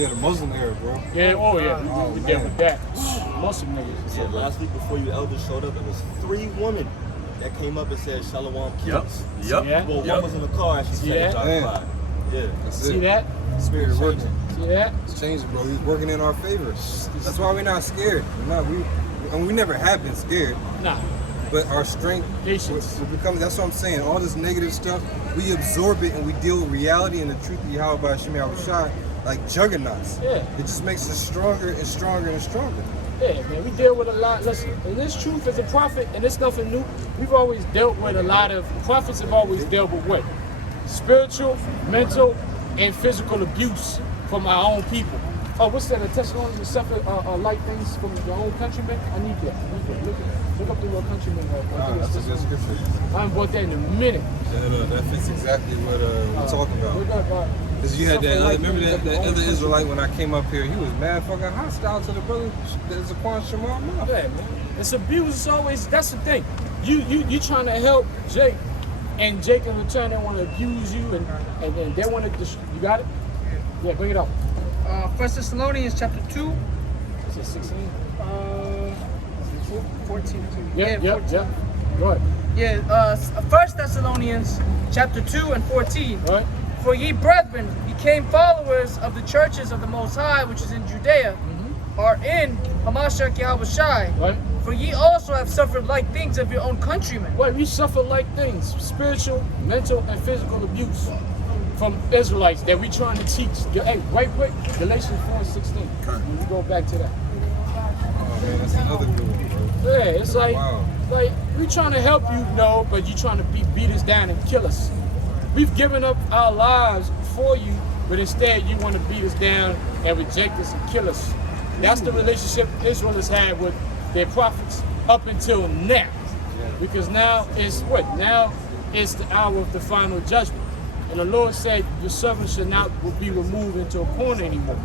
Yeah, the Muslim era, bro. Yeah, we dealt with that. Muslim niggas. Yeah, last week before you elders showed up, there was 3 women that came up and said Shalom Kings. Yep. Well, one was in the car and she said that? Yeah. That's See it. that? Spirit of working. See that? It's changing, bro. He's working in our favor. That's why we're not scared. We never have been scared. Nah. But our strength, Patience. that's what I'm saying. All this negative stuff, we absorb it and we deal with reality and the truth of Yahweh Shai like juggernauts. Yeah. It just makes us stronger and stronger and stronger. Yeah, man, we deal with a lot. Listen, and this truth as a prophet, and it's nothing new. We've always dealt with a lot of, prophets have always dealt with what? Spiritual, mental, and physical abuse from our own people. Oh, what's that? A testimony to suffer like things from your own countrymen? I need that. Look up the little countrymen. That's a good scripture. I haven't bought that in a minute. That fits exactly what we're talking about. Look up, Because you had that, like remember things that of other the old Israelite when I came up here, he was mad fucking hostile to the brother that's a Quan Shema. Yeah, man. It's abuse. It's always, that's the thing. You trying to help Jake, and Jake in return, they want to abuse you, and then they want to, you got it? Yeah, bring it up. 1 Thessalonians chapter 2. Is it 16? 14. Yep. Go ahead. Yeah, 1 Thessalonians chapter 2 and 14. Right. For ye brethren became followers of the churches of the Most High, which is in Judea, are in Hamashiach Yahweh Shai. Right. For ye also have suffered like things of your own countrymen. Right, we suffer like things, spiritual, mental, and physical abuse from Israelites that we trying to teach. Hey, right quick, Galatians 4:16. We go back to that. Oh man, that's another good one, bro. Yeah, it's like, Wow. like we trying to help you, no, but you trying to beat us down and kill us. We've given up our lives for you, but instead you want to beat us down and reject us and kill us. That's the relationship Israel has had with their prophets up until now. Because now it's what? Now it's the hour of the final judgment. And the Lord said, your servants should not be removed into a corner anymore.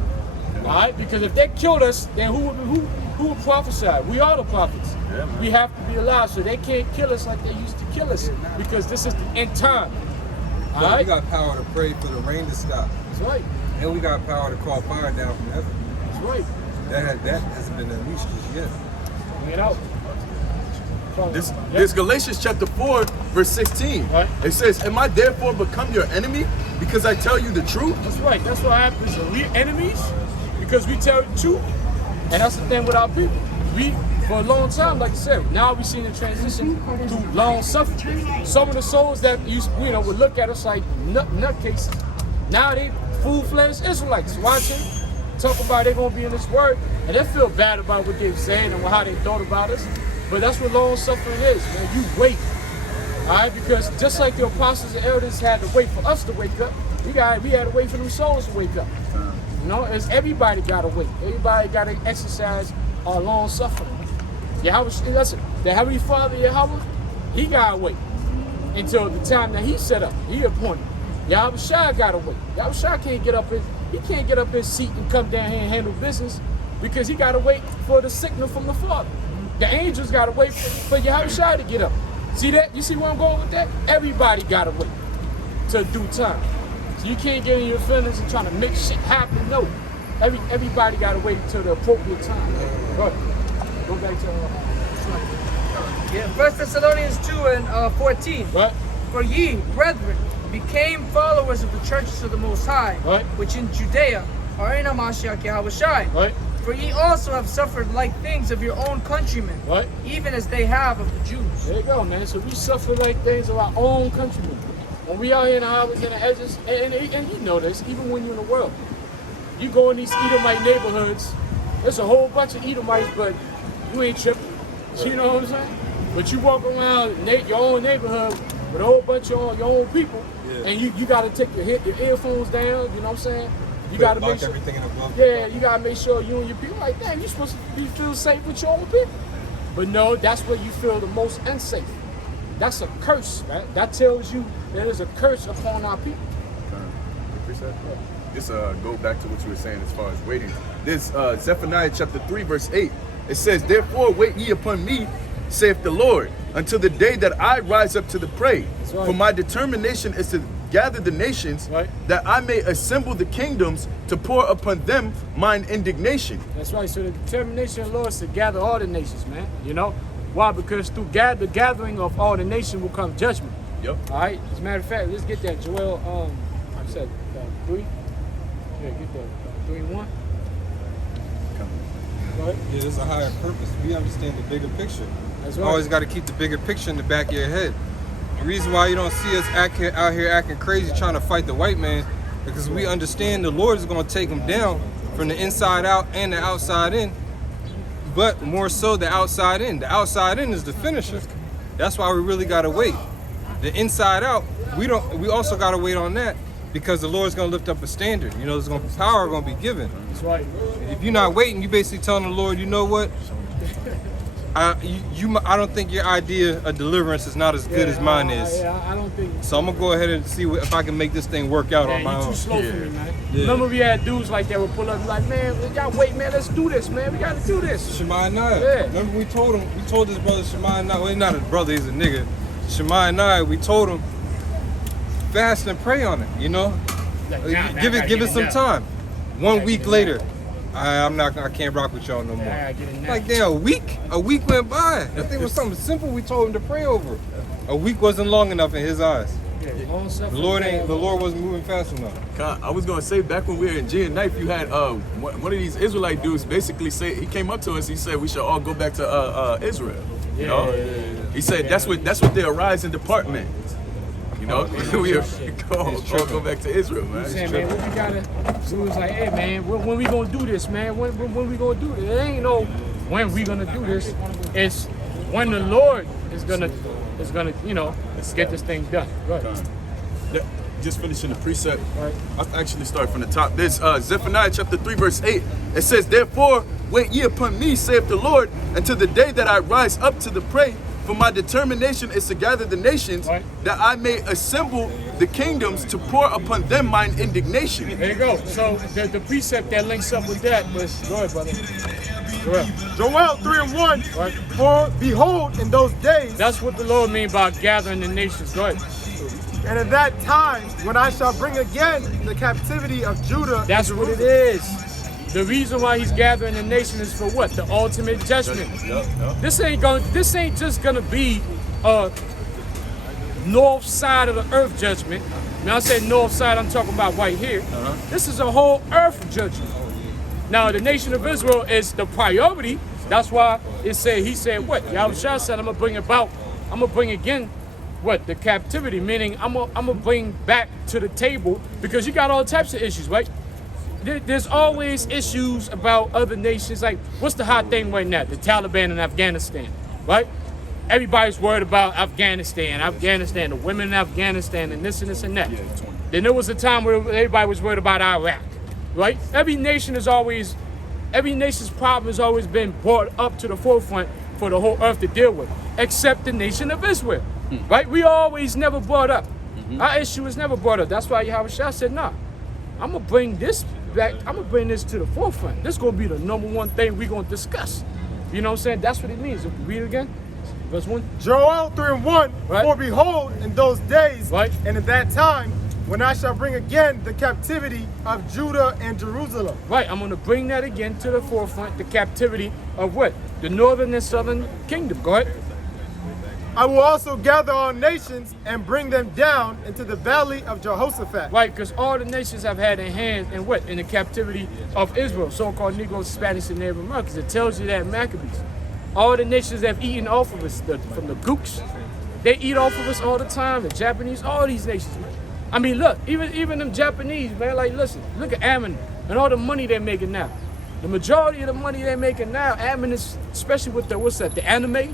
All right? Because if they killed us, then who would prophesy? We are the prophets. We have to be alive, so they can't kill us like they used to kill us, because this is the end time. All But right? we got power to pray for the rain to stop. That's right. And we got power to call fire down from heaven. That's right. That hasn't been unleashed just yet. Bring it out. This Galatians chapter 4, verse 16. Right. It says, am I therefore become your enemy because I tell you the truth? That's right. That's what happens. We're enemies because we tell the truth. And that's the thing with our people. We, for a long time, like I said, now we've seen the transition to long suffering. Some of the souls that would look at us like nutcases. Now they full-fledged Israelites watching, talk about they're going to be in this word, and they feel bad about what they've said and how they thought about us. But that's what long suffering is, man. You wait. All right, because just like the apostles and elders had to wait for us to wake up, we had to wait for them souls to wake up. You know, it's everybody got to wait. Everybody got to exercise our long suffering. Yahweh, listen, the Heavenly Father, Yahweh, he got to wait until the time that he set up, he appointed. Yahweh Shai got to wait. Yahweh Shai can't get up his seat and come down here and handle business because he got to wait for the signal from the Father. The angels got to wait for Yahweh Shai to get up. See that? You see where I'm going with that? Everybody got to wait till due time. So you can't get in your feelings and trying to make shit happen. No. Everybody got to wait until the appropriate time. Go ahead. Go back to... Yeah, 1 Thessalonians 2 and 14. Right? For ye, brethren, became followers of the churches of the Most High, Right. which in Judea are in Hamashiach Yahweh Shai. Right? For ye also have suffered like things of your own countrymen, Right? even as they have of the Jews. There you go, man. So we suffer like things of our own countrymen. When we out here in the highways and the edges, and you know this, even when you're in the world, you go in these Edomite neighborhoods, there's a whole bunch of Edomites, but you ain't tripping. You know what I'm saying? But you walk around your own neighborhood with a whole bunch of your own people, and you got to take your earphones down, you know what I'm saying? You got to make sure, everything in the glove. yeah, you got to make sure you and your people, like, damn, you're supposed to feel safe with your own people. But no, that's where you feel the most unsafe. That's a curse, right? That tells you there is a curse upon our people. Just go back to what you were saying as far as waiting. This Zephaniah chapter 3 verse 8. It says, therefore wait ye upon me, saith the Lord, until the day that I rise up to the prey. Right. For my determination is to gather the nations, Right. that I may assemble the kingdoms to pour upon them mine indignation. That's right. So the determination of the Lord is to gather all the nations, man. You know why? Because through the gathering of all the nations will come judgment. Yep. All right. As a matter of fact, let's get that Joel. I said 3. Yeah, get that 3:1. Go ahead. Yeah, there's a higher purpose. We understand the bigger picture. That's You right. always got to keep the bigger picture in the back of your head. The reason why you don't see us out here acting crazy trying to fight the white man, because we understand the Lord is going to take him down from the inside out and the outside in, but more so the outside in. The outside in is the finisher. That's why we really got to wait. The inside out, we also got to wait on that, because the Lord's going to lift up a standard. You know, there's going to be power going to be given. That's right. If you're not waiting, you basically telling the Lord, you know what? I don't think your idea of deliverance is not as good as mine is. I don't think. So I'm gonna go ahead and see if I can make this thing work out on my Man, you own. too slow for me, man. Yeah. Remember we had dudes like that would pull up and be like, man, y'all wait, man, let's do this, man. We gotta do this. Shemai Nye. Yeah. Remember we told this brother Shemai Nye, well, he's not a brother, he's a nigga. Shemai Nye, we told him, fast and pray on it, you know? Like, Give it some down. time. 1 Gotta week get it later, I can't rock with y'all no I more. gotta get it now. Like damn, a week went by. I think it was something simple we told him to pray over. A week wasn't long enough in his eyes. Yeah, long The suffering. Lord wasn't moving fast enough. I was gonna say, back when we were in G and Knife, you had one of these Israelite dudes basically say, he came up to us, he said we should all go back to Israel. You know? He said that's what the Arising department. You know, we go back to Israel, man. I'm saying, man, what we gotta do is like, hey, man, when we gonna do this, man? When we gonna do this? It ain't no when we gonna do this. It's when the Lord is gonna, you know, get this thing done. Right. Just finishing the precept. Right. I'll actually start from the top. This Zephaniah chapter 3, verse 8. It says, therefore, wait ye upon me, saith the Lord, until the day that I rise up to the prey. For my determination is to gather the nations, Right. that I may assemble the kingdoms to pour upon them mine indignation. There you go. So the precept that links up with that was, go ahead, brother. Go ahead. Joel 3:1. Right. For behold, in those days, That's what the Lord mean by gathering the nations. Go ahead. and at that time, when I shall bring again the captivity of Judah. and That's what it Jerusalem. is. The reason why he's gathering the nation is for what? The ultimate judgment. This ain't just gonna be a north side of the earth judgment. When I say north side, I'm talking about right here. This is a whole earth judgment. Now the nation of Israel is the priority. That's why he said what? Yahushua said, I'm gonna bring again what? The captivity, meaning I'm gonna bring back to the table, because you got all types of issues, right? There's always issues about other nations. Like, what's the hot thing right now? The Taliban in Afghanistan, right? Everybody's worried about Afghanistan, the women in Afghanistan, and this and this and that. Then there was a time where everybody was worried about Iraq, right? Every nation's problem has always been brought up to the forefront for the whole earth to deal with, except the nation of Israel, right? We always never brought up. Our issue is never brought up. That's why Yahushua said, nah, I'm gonna bring this back. I'm gonna bring this to the forefront. This gonna be the number one thing we gonna discuss. You know what I'm saying? That's what it means. If you read it again, verse 1. Joel 3:1. Right. For behold, in those days, Right. and at that time, when I shall bring again the captivity of Judah and Jerusalem. Right, I'm gonna bring that again to the forefront, the captivity of what? The northern and southern kingdom. Go ahead. I will also gather all nations and bring them down into the valley of Jehoshaphat. Right, because all the nations have had their hands in what? In the captivity of Israel, so-called Negroes, Spanish, and Native Americans. It tells you that in Maccabees. All the nations have eaten off of us, from the Gooks. They eat off of us all the time, the Japanese, all these nations. I mean, look, even them Japanese, man, like, listen, look at Ammon and all the money they're making now. The majority of the money they're making now, Ammon is, especially with the anime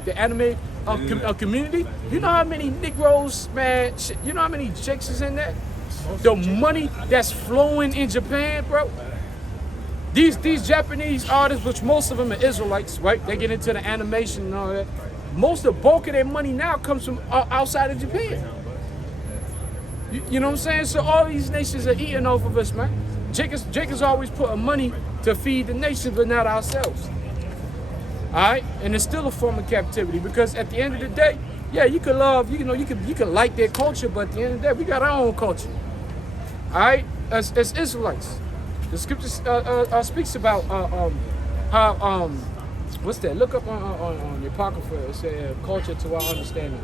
community. You know how many Negroes, man, you know how many chicks is in that? The money that's flowing in Japan, bro. These Japanese artists, which most of them are Israelites, right? They get into the animation and all that. The bulk of their money now comes from outside of Japan. You know what I'm saying? So all these nations are eating off of us, man. Jacob's always putting money to feed the nation, but not ourselves. All right? And it's still a form of captivity, because at the end of the day, Yeah, you can love, you know, you can like their culture, but at the end of the day, we got our own culture. All right, as Israelites, the scripture speaks about how what's that? Look up on the Apocrypha. It says culture to our understanding.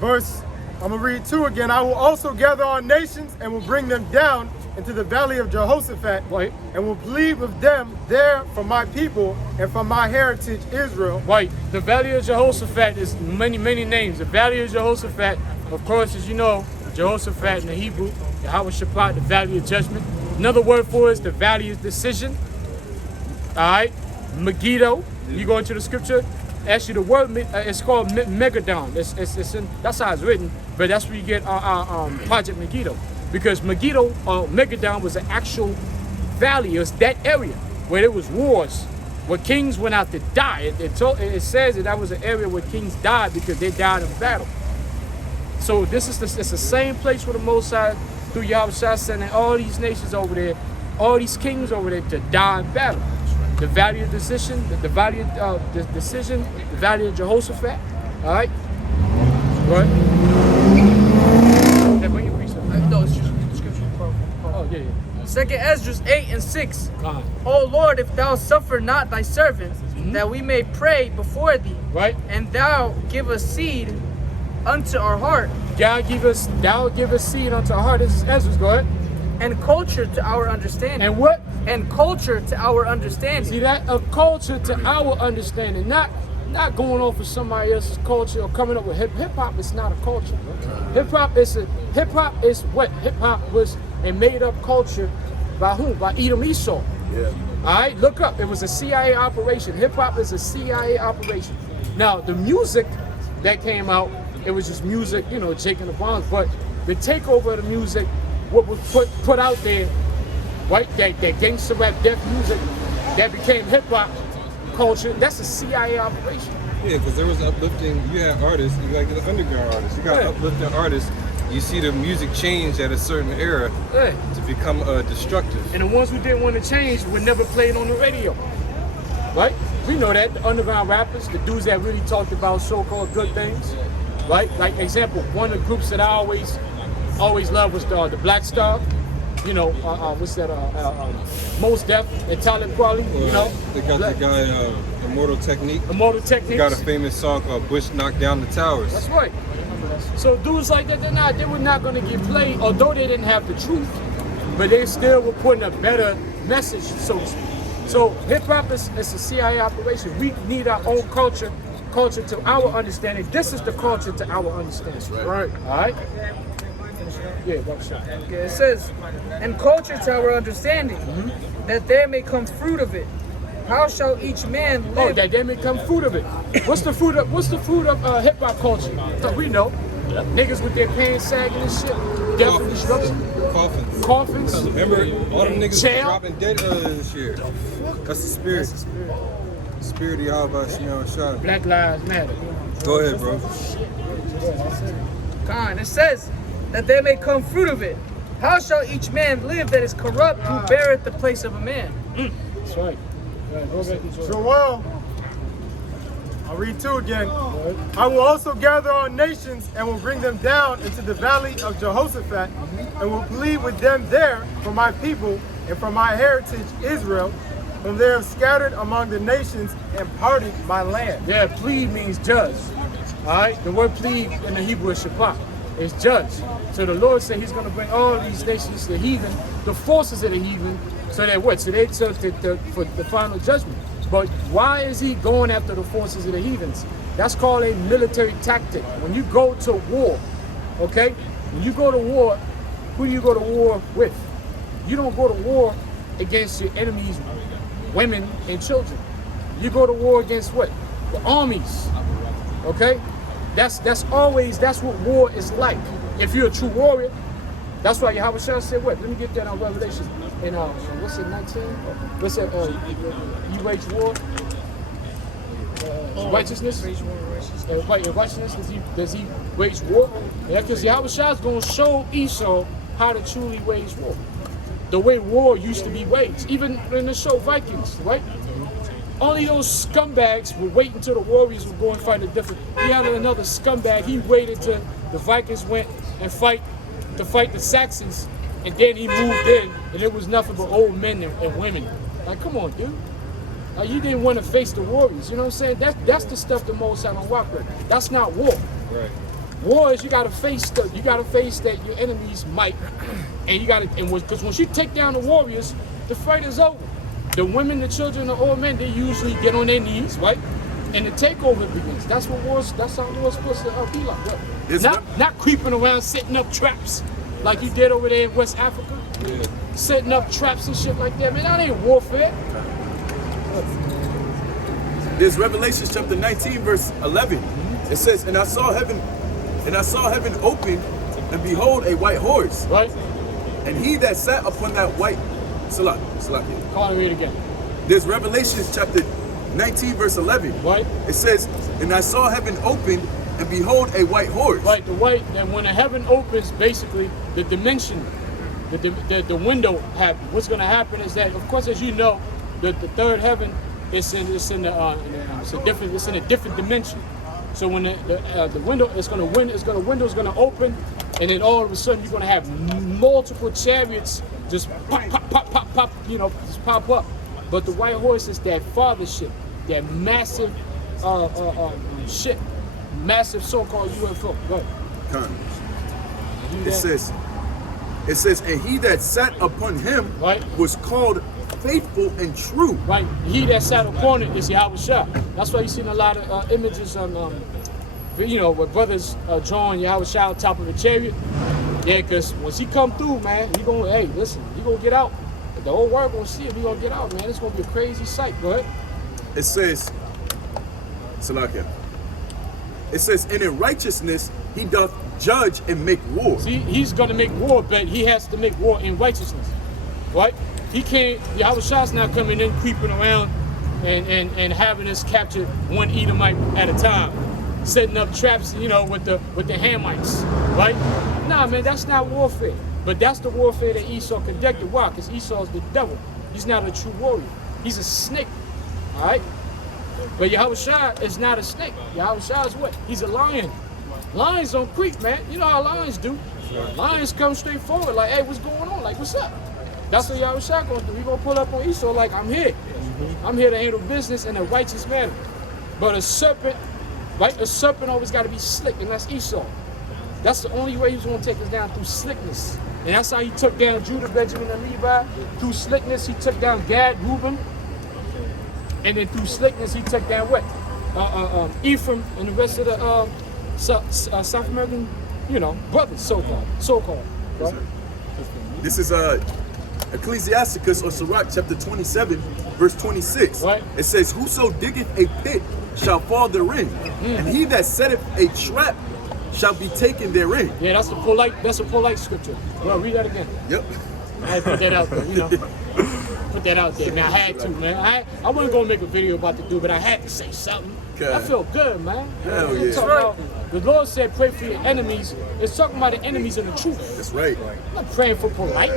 Verse, I'm going to read 2 again. I will also gather all nations and will bring them down into the valley of Jehoshaphat, Right. and will plead with them there for my people and for my heritage Israel. Right. The Valley of Jehoshaphat is many names. The Valley of Jehoshaphat, of course, as you know, Jehoshaphat in the Hebrew, Yahweh Shabbat, the Valley of Judgment. Another word for it is the Valley of Decision. All right. Megiddo. You go into the scripture. Actually, the word it's called Megadon. That's how it's written, but that's where you get our Project Megiddo, because Megiddo or Megadon was an actual valley. It was that area where there was wars, where kings went out to die. It says that was an area where kings died because they died in battle. So it's the same place where the Most High, through Yahweh Shah, sending all these nations over there, all these kings over there to die in battle. The Valley of Decision, the Valley of Decision, the Valley of Jehoshaphat. All right, right. Now bring your precept. No, it's just the scripture. Oh yeah. Second Esdras 8 and 6. Uh-huh. O Lord, if thou suffer not thy servant, that we may pray before thee, Right. and thou give us seed unto our heart, Thou give us seed unto our heart. This is Ezra's. Go ahead. and culture to our understanding. And what? And culture to our understanding. See that? A culture to our understanding, not going off of somebody else's culture or coming up with hip hop. Is not a culture. Hip hop is what? Hip hop was a made up culture by whom? By Edom Esau. Yeah. All right, look up. It was a CIA operation. Hip hop is a CIA operation. Now the music that came out, it was just music, you know, Jake and the Bonds. But the takeover of the music, what was put out there, right? That gangster rap, death music, that became hip hop culture. That's a CIA operation. Yeah, because there was uplifting. You had artists, you got the underground artists. You got Yeah. uplifting artists. You see the music change at a certain era Yeah. to become destructive. And the ones who didn't want to change were never played on the radio. Right? We know that. The underground rappers, the dudes that really talked about so-called good things. Right? Like, example, one of the groups that I always loved was the Black Star. You know, what's that? Mos Def and Talib Kweli, you know? They got the guy, Immortal Technique. Immortal They Techniques. got a famous song called Bush Knocked Down the Towers. That's right. So dudes like that, they were not going to get played, although they didn't have the truth, but they still were putting a better message, so to speak. So hip hop is a CIA operation. We need our own culture to our understanding. This is the culture to our understanding. Right. All right? Yeah, about shot. Okay, it says, and culture to our understanding, that there may come fruit of it. How shall each man Oh, live? that may come fruit of it. What's the fruit of hip hop culture? So we know. Niggas with their pants sagging and shit. Death and destruction. Coffins. Coffins. Remember, all them niggas Jail. dropping dead earlier this year. That's the spirit. The spirit of Yahweh Shem Shah. Black Lives Matter. Go ahead, bro. God, it says, that there may come fruit of it. How shall each man live that is corrupt, who beareth the place of a man? That's right. Go back to Joel. Joel, I'll read 2 again. I will also gather all nations and will bring them down into the valley of Jehoshaphat, and will plead with them there for my people and for my heritage Israel, whom they have scattered among the nations and parted my land. Yeah, plead means judge. All right, the word plead in the Hebrew is Shabbat. It's judge. So the Lord said He's going to bring all these nations, the heathen, the forces of the heathen, so that what? So they took for the final judgment. But why is He going after the forces of the heathens? That's called a military tactic. When you go to war, okay? When you go to war, who do you go to war with? You don't go to war against your enemies, women and children. You go to war against what? The armies. Okay? That's what war is like. If you're a true warrior, that's why Yahweh Shah said what? Let me get that on Revelation. In what's it, 19? What's it, you wage war? Righteousness? Righteousness, does he wage war? Yeah, because Yahweh Shah is going to show Esau how to truly wage war. The way war used to be waged. Even in the show Vikings, right? Only those scumbags would wait until the Warriors would go and fight a different. He had another scumbag. He waited till the Vikings went and fight the Saxons, and then he moved in, and it was nothing but old men and women. Like, come on, dude. Like, you didn't want to face the Warriors. You know what I'm saying? That's the stuff the Most High don't rock with. That's not war. Right. War is you gotta face that your enemies might, and because once you take down the Warriors, the fight is over. The women, the children, the old men, they usually get on their knees, right? And the takeover begins. That's how war's supposed to be like. Right? Not creeping around setting up traps like you did over there in West Africa. Yeah. Setting up traps and shit like that. Man, that ain't warfare. There's Revelation chapter 19, verse 11. It says, and I saw heaven opened, and behold, a white horse. Right? And he that sat upon that white Salah. Go on and read it again. There's Revelation chapter 19, verse 11. Right? It says, and I saw heaven opened, and behold, a white horse. Right, the white, and when the heaven opens, basically, the dimension, the window happens. What's going to happen is that, of course, as you know, the third heaven is in a different dimension. So when the window is going to open, and then all of a sudden you're going to have multiple chariots just pop, just pop up. But the white horse is that father ship, that massive ship, massive so-called UFO. Right. It says, and he that sat upon him was called faithful and true. Right. He that sat upon it is Yahweh Shah. That's why you seen a lot of images on, with brothers drawing Yahweh Shah on top of a chariot. Yeah, because once he come through, man, he gonna get out. The whole world gonna see him. He gonna get out, man. It's gonna be a crazy sight. Go ahead. It says, Salakia. It says, and in righteousness he doth judge and make war. See, he's gonna make war, but he has to make war in righteousness, right? He can't. Yahweh Shah's not coming in, creeping around, and having us capture one Edomite at a time, setting up traps, with the Hamites, right? Nah, man, that's not warfare. But that's the warfare that Esau conducted. Why? Because Esau's the devil. He's not a true warrior. He's a snake, all right? But Yahweh Shah is not a snake. Yahweh Shah is what? He's a lion. Lions don't creep, man. You know how lions do. Lions come straight forward, like, hey, what's going on? Like, what's up? That's what Yahweh Shah gonna do. He gonna pull up on Esau like, I'm here. I'm here to handle business in a righteous manner. But a serpent, right? A serpent always got to be slick, and that's Esau. That's the only way he's gonna take us down, through slickness. And that's how he took down Judah, Benjamin, and Levi. Through slickness, he took down Gad, Reuben. And then through slickness, he took down what? Ephraim and the rest of the South American, brothers, so-called. Right? This is Ecclesiasticus or Sirach chapter 27, verse 26. Right. It says, whoso diggeth a pit shall fall therein, and he that setteth a trap shall be taken therein. Yeah, that's a polite scripture. Well, read that again. Yep. I put that out there, Put that out there, man. I had to, man. I wasn't gonna make a video about the dude, but I had to say something. God. I feel good, man. Hell We're yeah. talking about, the Lord said, pray for your enemies. It's talking about the enemies of the truth. That's right. I'm not praying for polite.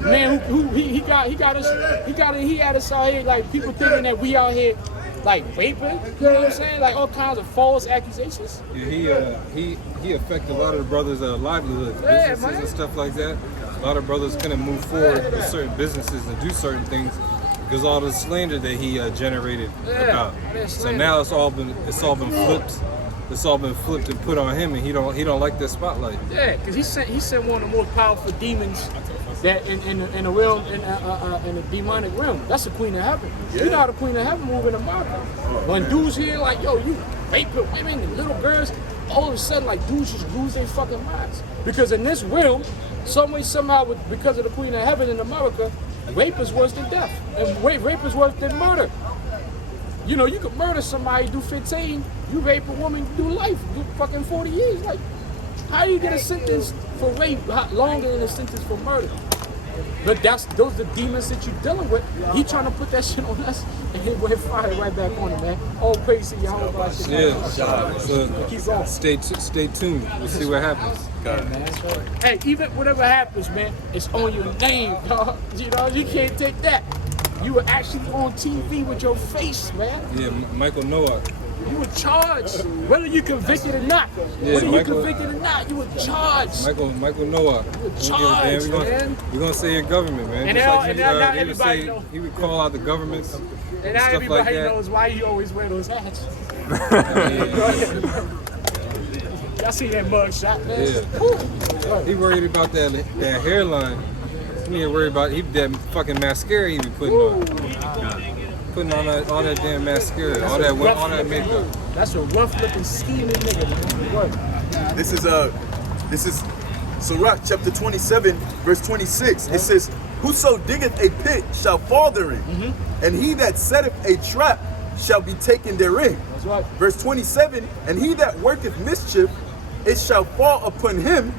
Man, he had us out here like people thinking that we out here like raping. You know what I'm saying? Like all kinds of false accusations. Yeah, he affected a lot of the brothers' livelihood, Yeah, businesses man. and stuff like that. A lot of brothers couldn't move forward with certain businesses and do certain things because all the slander that he generated about. man, So slander. now it's all been flipped. It's all been flipped and put on him, and he don't like that spotlight. Yeah, because he sent one of the most powerful demons that in the realm in the demonic realm. That's the Queen of Heaven. Yeah. You know how the Queen of Heaven move in the market. When dudes hear like, yo, you raping women and little girls, all of a sudden like dudes just lose their fucking minds. Because in this realm, some way, somehow, because of the Queen of Heaven in America, rape is worse than death. And rape is worse than murder. You could murder somebody, do 15, you rape a woman, do life, do fucking 40 years. Like, how do you get a sentence for rape longer than a sentence for murder? But those are the demons that you're dealing with. He trying to put that shit on us, and he went fire right back on him, man. All praise to Yahweh. Yeah. So Keep going. stay tuned. We'll see what happens. Man, that's right. Hey, even whatever happens, man, it's on your name, dog. You can't take that. You were actually on TV with your face, man. Yeah, Michael Noah. You were charged, whether you convicted or not. Yeah, Whether you Michael- convicted or not, you were charged. Michael Noah. Charged, man. We're gonna say your government, man. And Just now- like and he, now he would everybody say, know. he would call out the governments And and now stuff everybody like that. knows why you always wear those hats. Y'all see that mug shot, man? Yeah. He worried about that hairline. He ain't worried about that fucking mascara he be putting on. Putting on all that damn mascara, all that makeup. That's a rough looking scheming nigga, man. What? This is Sirach chapter 27, verse 26. It says, whoso diggeth a pit shall fall therein, and he that setteth a trap shall be taken therein. That's right. Verse 27, and he that worketh mischief, it shall fall upon him,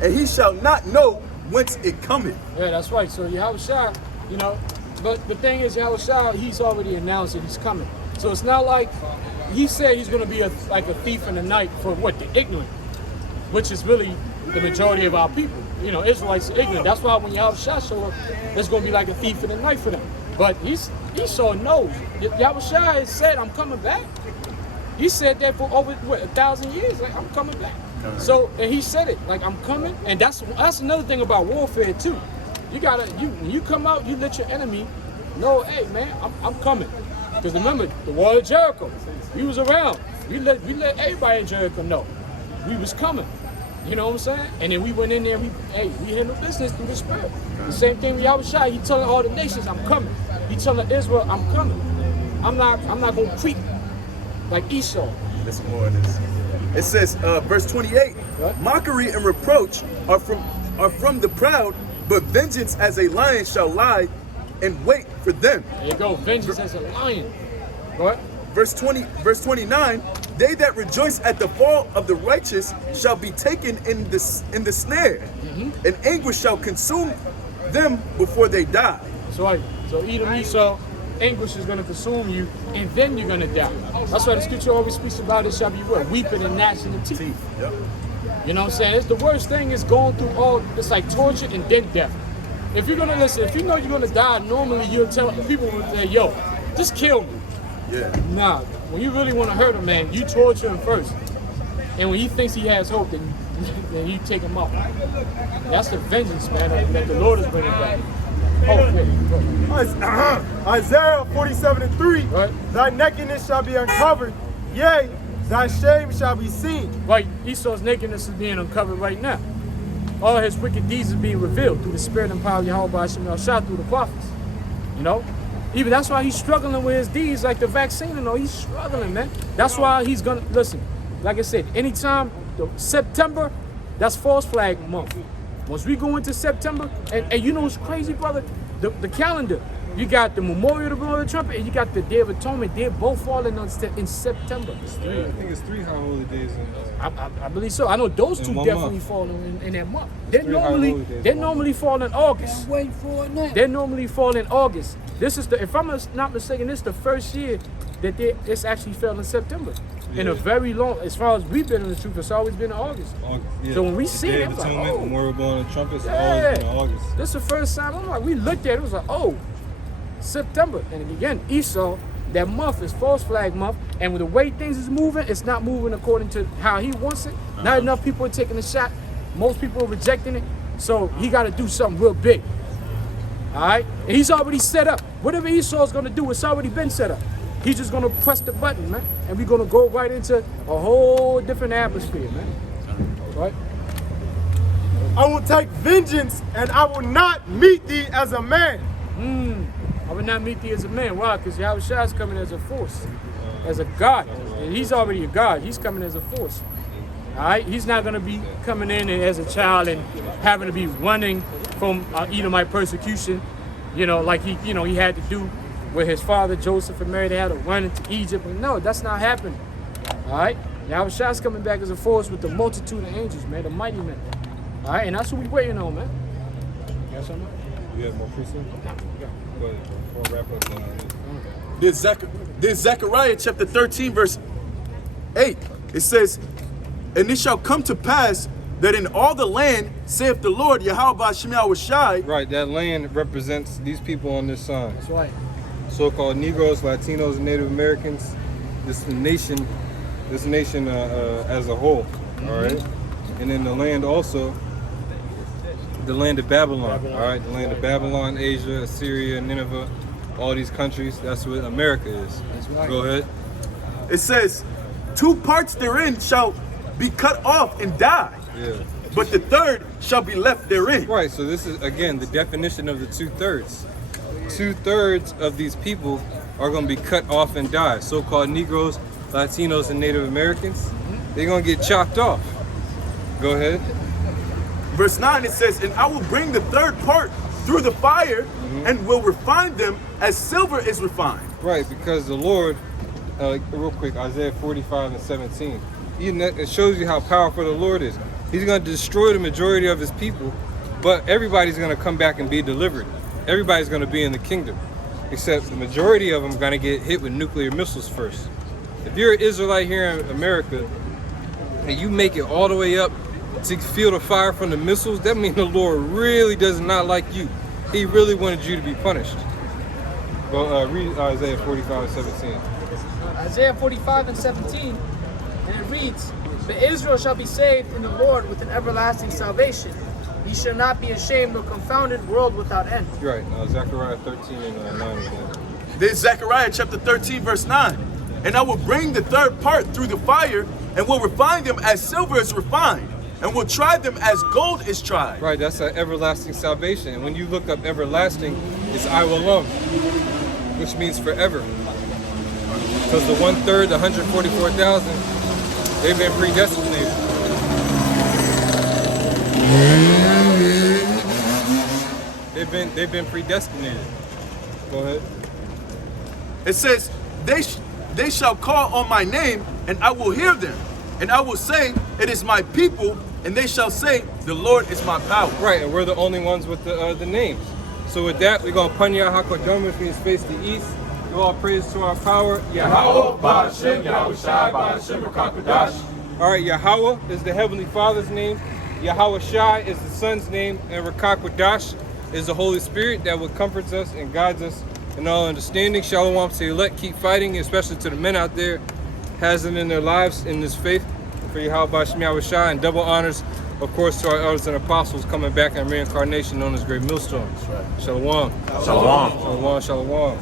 and he shall not know whence it cometh. Yeah, that's right. So Yahushua, you know, but the thing is, Yahushua, he's already announced that he's coming. So it's not like he said he's going to be like a thief in the night for what? The ignorant, which is really the majority of our people. You know, Israelites are ignorant. That's why when Yahushua show up, it's going to be like a thief in the night for them. But Esau knows. Yahushua has said, I'm coming back. He said that for over, 1,000 years. Like, I'm coming back. So, and he said it, like, I'm coming. And that's another thing about warfare, too. You gotta, when you come out, you let your enemy know, hey, man, I'm coming. Because remember, the wall of Jericho, we was around. We let everybody in Jericho know we was coming. You know what I'm saying? And then we went in there, we handled business through the Spirit. The same thing with Yahushua. He telling all the nations, I'm coming. He telling Israel, I'm coming. I'm not going to creep like Esau. Listen more of this. It says, verse 28, What? mockery and reproach are from the proud, but vengeance as a lion shall lie and wait for them. There you go, vengeance as a lion. Go ahead. Verse 29, they that rejoice at the fall of the righteous shall be taken in the snare, and anguish shall consume them before they die. So Edom, Esau, anguish is going to consume you, and then you're going to die. That's why the scripture always speaks about it shall be what? Weeping and gnashing of teeth. Yep. You know what I'm saying? It's the worst thing is going through it's like torture and then death. If you're going to listen, if you know you're going to die, normally you'll tell people, yo, just kill me. Yeah. Nah, when you really want to hurt him, man, you torture him first. And when he thinks he has hope, then you take him out. That's the vengeance, man, that the Lord is bringing back. Oh, yeah. Isaiah 47:3. Right. Thy nakedness shall be uncovered, yea, thy shame shall be seen. Right, Esau's nakedness is being uncovered right now. All his wicked deeds is being revealed through the spirit and power of Yahweh Hashem Shah through the prophets. You know? Even that's why he's struggling with his deeds like the vaccine and all. He's struggling, man. That's why he's gonna listen. Like I said, anytime September, that's false flag month. Once we go into September, and you know what's crazy, brother? The calendar. You got the Memorial of the Blood of the Trumpet and you got the Day of Atonement. They're both falling in September. I think it's 3 high holy days. I believe so. I know those two 1 definitely month. fall in that month. They 3 high holy days. normally fall in August. Wait for it now. They normally fall in August. This is if I'm not mistaken, this is the first year that it's actually fell in September. In a very long, as far as we've been in the truth, it's always been in August. Yeah. So when we The see Day it, of it's like, Atonement, oh. Memorial Blood of the Trumpets, Yeah. always been in August. This is the first time. I'm like, we looked at it, it was like, oh, September. And again, Esau, that month is false flag month. And with the way things is moving, it's not moving according to how he wants it. Not enough people are taking a shot. Most people are rejecting it. So he got to do something real big. All right? And he's already set up. Whatever Esau's going to do, it's already been set up. He's just going to press the button, man. And we're going to go right into a whole different atmosphere, man. Right? I will take vengeance, and I will not meet thee as a man. I would not meet thee as a man. Why? Because Yahushua is coming as a force, as a God. And he's already a God. He's coming as a force. All right? He's not going to be coming in as a child and having to be running from Edomite persecution, you know, like he had to do with his father Joseph and Mary. They had to run into Egypt. But no, that's not happening. All right? Yahushua is coming back as a force with the multitude of angels, man, the mighty men. All right? And that's what we're waiting on, man. You got something? You have more precept? Go ahead. We'll wrap up on There's Zechariah chapter 13, verse 8. It says, and it shall come to pass that in all the land, saith the Lord, Yahweh Shai, Right, that land represents these people on this sign. That's right. So-called Negroes, Latinos, and Native Americans. This nation as a whole. All right, and then the land also, the land of Babylon. All right, the land of Babylon, Asia, Assyria, Nineveh, all these countries. That's what America is. That's right. Go ahead. it says, 2 parts therein shall be cut off and die, Yeah. but the third shall be left therein. Right. So this is again the definition of the 2/3. 2/3 of these people are going to be cut off and die. So-called Negroes, Latinos, and Native Americans. They're going to get chopped off. Go ahead. Verse 9, it says, and I will bring the third part through the fire and will refine them as silver is refined. Right, because the Lord, real quick, Isaiah 45:17, it shows you how powerful the Lord is. He's going to destroy the majority of his people, but everybody's going to come back and be delivered. Everybody's going to be in the kingdom, except the majority of them are going to get hit with nuclear missiles first. If you're an Israelite here in America and you make it all the way up to feel the fire from the missiles, that means the Lord really does not like you. He really wanted you to be punished. Well, read Isaiah 45:17. Isaiah 45:17, and it reads, but Israel shall be saved in the Lord with an everlasting salvation. Ye shall not be ashamed nor confounded, world without end. Right, Zechariah 13:9 again. There's Zechariah chapter 13, verse 9. And I will bring the third part through the fire and will refine them as silver is refined, and will try them as gold is tried. Right, that's an everlasting salvation. And when you look up everlasting, it's Iwalam, which means forever. Because the 1/3, the 144,000, they've been predestinated. They've been predestinated. Go ahead. It says, they shall call on my name, and I will hear them. And I will say, it is my people, and they shall say, the Lord is my power. Right, and we're the only ones with the names. So with that, we're going to Panya HaKodom, which means face the east. Give all praise to our power, Yahweh. All right, Yahweh is the Heavenly Father's name. Yahweh Shai is the Son's name. And Rakakwadash is the Holy Spirit that would comforts us and guides us in all understanding. Shalom to the elect. Keep fighting, especially to the men out there, has it in their lives in this faith. For Yahweh Shai, and double honors, of course, to our elders and apostles coming back in reincarnation known as Great Millstone. Shalom. Shalom. Shalom. Shalom.